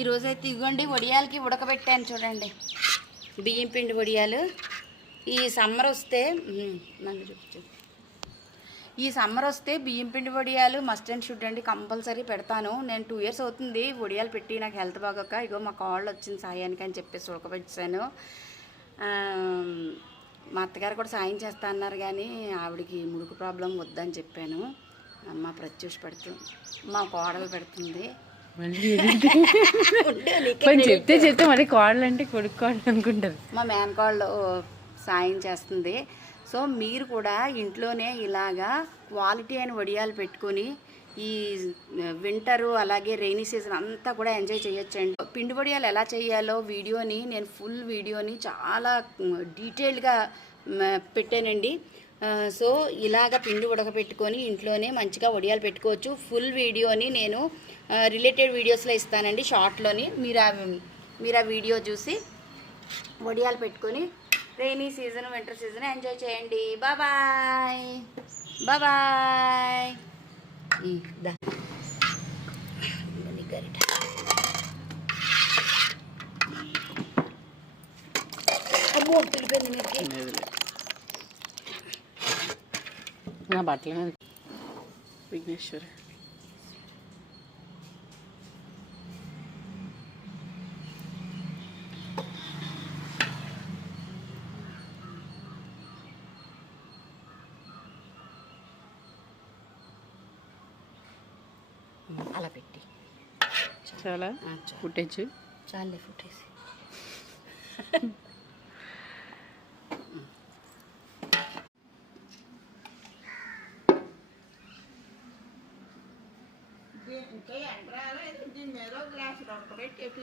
ఈరోజైతే ఇవ్వండి వడియాలకి ఉడకబెట్టాను చూడండి, బియ్యం పిండి వడియాలు. ఈ సమ్మర్ వస్తే నన్ను చూపించు, ఈ సమ్మర్ వస్తే బియ్యం పిండి వడియాలు మస్ట్ అండ్ షుడ్ అండి, కంపల్సరీ పెడతాను. నేను 2 years అవుతుంది వడియాలు పెట్టి, నాకు హెల్త్ బాగోక. ఇగో మా కాళ్ళు వచ్చింది సాయానికి అని చెప్పేసి ఉడకబెట్టాను. మా అత్తగారు కూడా సాయం చేస్తా అన్నారు, కానీ ఆవిడకి ముడుకు ప్రాబ్లం వద్దని చెప్పాను. మా ప్రత్యూష పెడుతుంది, మా కోడలు పెడుతుంది. చెప్తే మరి కోడలు అంటే కొడుకు కోడలు అనుకుంటారు. మా మేనకోడలు సాయం చేస్తుంది. సో మీరు కూడా ఇంట్లోనే ఇలాగా క్వాలిటీ అయిన వడియాలు పెట్టుకొని ఈ వింటరు అలాగే రెయినీ సీజన్ అంతా కూడా ఎంజాయ్ చేయొచ్చండి. పిండి వడియాలు ఎలా చేయాలో వీడియోని నేను ఫుల్ వీడియోని చాలా డీటెయిల్డ్గా పెట్టానండి. సో ఇలాగ పిండి ఉడకపెట్టుకొని ఇంట్లోనే మంచిగా వడియాలు పెట్టుకోవచ్చు. ఫుల్ వీడియోని నేను రిలేటెడ్ వీడియోస్లో ఇస్తానండి, షార్ట్లోని. మీరు ఆ వీడియో చూసి వడియాలు పెట్టుకొని rainy season winter season enjoy చేయండి. Bye bye. అమ్మో తెలిపోయింది మీకు. నా బట్టలు విఘ్నేశ్వర అలా పెట్టి చాలా ఫుటేజ్ చాలే ఫుటేజ్. ఇంకా ఎంట్రాలేదు, దీని మీద గ్లాస్ ఉడకబెట్టి ఎట్టి